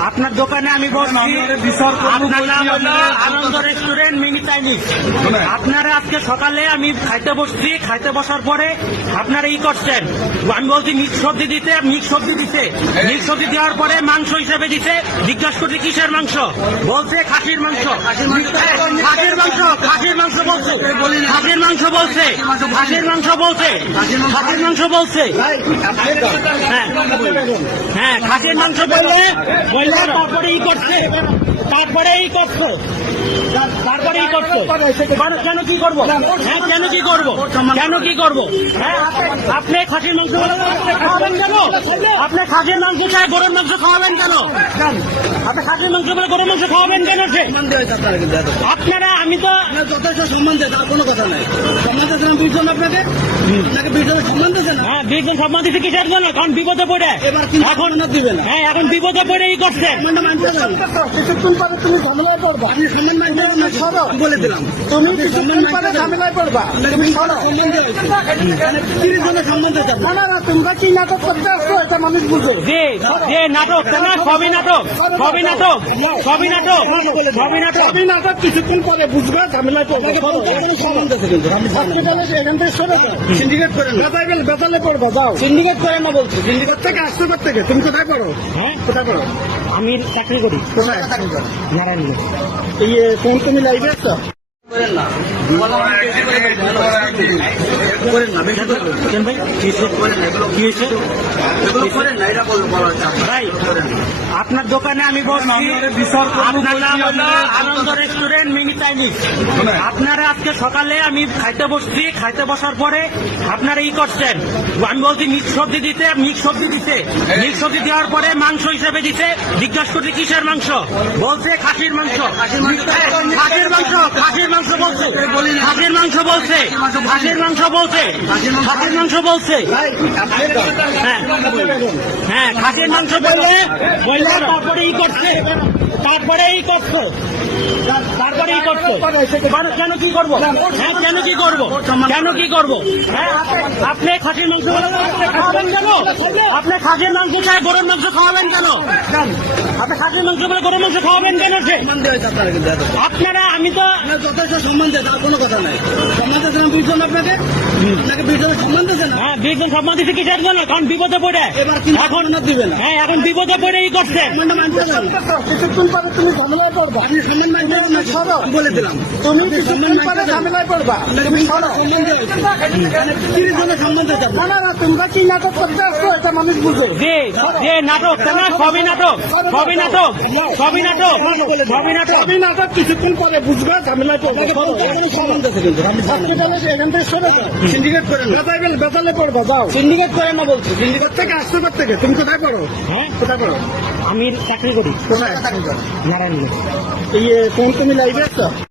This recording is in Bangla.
আপনার। দোকানে আমি হলো আনন্দ রেস্টুরেন্ট মিনি চাইনিজ। আপনারা আজকে সকালে আমি খাইতে বসছি খাইতে বসার পরে আপনারা ই করছেন। আমি বলছি মিক্স সবজি দিতে মিক্স সবজি দিতে। মিক্স সবজি দেওয়ার পরে মাংস হিসেবে দিতে। জিজ্ঞাসা করছি কিসের মাংস? বলছে খাসির মাংস। খাসির মাংস। খাসির মাংস। মাংস বলছে। খাসির মাংস বলছে। খাসির মাংস বলছে। খাসির মাংস বলছে। হ্যাঁ। হ্যাঁ মাংস বললে বললে তারপরে ই করছে। তারপরে ই করছে। তারপরে ই করছে। কেন- কেন কি করব? হ্যাঁ কেন কি করব? কেন কি করব? হ্যাঁ আপনি খাসির মাংস খাওয়াবেন কেন? আপনি খাসির মাংস চায় গরুর মাংস খাওয়াবেন কেন? আপনি খাসির মাংস বলে গরুর মাংস খাওয়াবেন কেন সে সম্মান দেওয়া হয়েছে আপনারা কিন্তু এত। আপনারা আমি তো যথেষ্ট সম্মান দেয় তার কোনো কথা নাই সম্মান দিয়েছেন আমি বুঝলাম আপনাকে আপনাকে বিশজনে সম্মান দিয়েছেন না হ্যাঁ বীরজন সম্মান দিচ্ছে কিসের জন্য কারণ বিপদে পড়ে এবার এখন হ্যাঁ এখন বিপদে পড়ে ই করছে কিছুক্ষণ পরে তুমি ঝামেলায় পড়বা আপনি সম্মান মানতে সরো। বলে দিলাম তুমি কিছুক্ষণ পরে ঝামেলায় পড়বা তুমি সরো। সম্মান তিরিশ জনের সম্মান না না তোমরা কি নাটক করতে আসছো এটা মানুষ বুঝে যে যে নাটক না সবই নাটক সবই নাটক সবই নাটক সবই নাটক। সবই নাটক কিছুক্ষণ পরে বুঝবে ঝামেলায় পড়বে এখান থেকে সরে সিন্ডিকেট করেন না বেতালে বেতালে পড়বা যাও। সিন্ডিকেট করেন না বলছি। সিন্ডিকেট থেকে আসছো কোথা থেকে? তুমি কোথায় পড়ো? হ্যাঁ। কোথায় পড়ো? আমি চাকরি করি। কোথায়? নারায়ণগঞ্জ। এই এ, কোন তুমি লাইভে আছো? করেন না। আপনার। দোকানে আমি আনন্দ রেস্টুরেন্ট মিনি চাইনিজ আপনারা আজকে সকালে আমি খাইতে বসছি। খাইতে বসার পরে আপনারা ই করছেন। আমি বলছি মিক্স সবজি দিতে মিক্স সবজি দিতে। মিক্স সবজি দেওয়ার পরে মাংস হিসেবে দিতে। জিজ্ঞাসা করছি কিসের মাংস? বলছে খাসির মাংস। খাসির মাংস। খাসির মাংস খাসির মাংস বলছে। খাসির মাংস বলছে। খাসির মাংস বলছে। খাসির মাংস বলছে। হ্যাঁ। হ্যাঁ খাসির মাংস বললে বললে তারপরে ই করছে। তারপরে ই করছে। তারপরে কেন- কি করব? হ্যাঁ কেন কি করব? কেন কি করব? হ্যাঁ আপনি খাসির মাংস খাওয়াবেন কেন? আপনি খাসির মাংস চায় গরুর মাংস খাওয়াবেন কেন? আপনি খাসির মাংস বলে গরুর মাংস খাওয়াবেন কেন সে। আপনারা আমি তো যথেষ্ট সম্মান দেয় তার কোনো কথা নাই। সম্মান দিয়েছেন বুঝলাম আপনাকে? আপনাকে সম্মান দিয়েছেন না? হ্যাঁ বীরজন সম্মান দিচ্ছে কিসের জন্য? কারণ বিপদে পড়ে। এবার কিন্তু এখন সম্মান দিবে না। হ্যাঁ এখন বিপদে পড়ে কিছুক্ষণ পরে তুমি ঝামেলায় পড়বা। আপনি সম্মান মানতে না সরো। বলে দিলাম। তুমি কিছুক্ষণ পরে ঝামেলায় পড়বা। তুমি সরো। সম্মান দেওয়া তিরিশ জনের সম্মান দিয়েছে। না না না তোমরা কি নাটক করতে আসছো? এটা মানুষ বুঝে যে যে নাটক না সবই নাটক সবই নাটক সবই নাটক সবই নাটক। সবই নাটক কিছুক্ষণ পরে বুঝবে ঝামেলায়। এখান থেকে সরে সিন্ডিকেট করে না বেতালে বেতালে পড়বা যাও। সিন্ডিকেট করে না বলছি। সিন্ডিকেট থেকে আসতে পার থেকে তুমি কোথায় পড়ো? হ্যাঁ। কোথায় পড়ো? আমি চাকরি করি। কোথায়? নারায়ণগঞ্জ। এই কোন তুমি লাইভে আছো?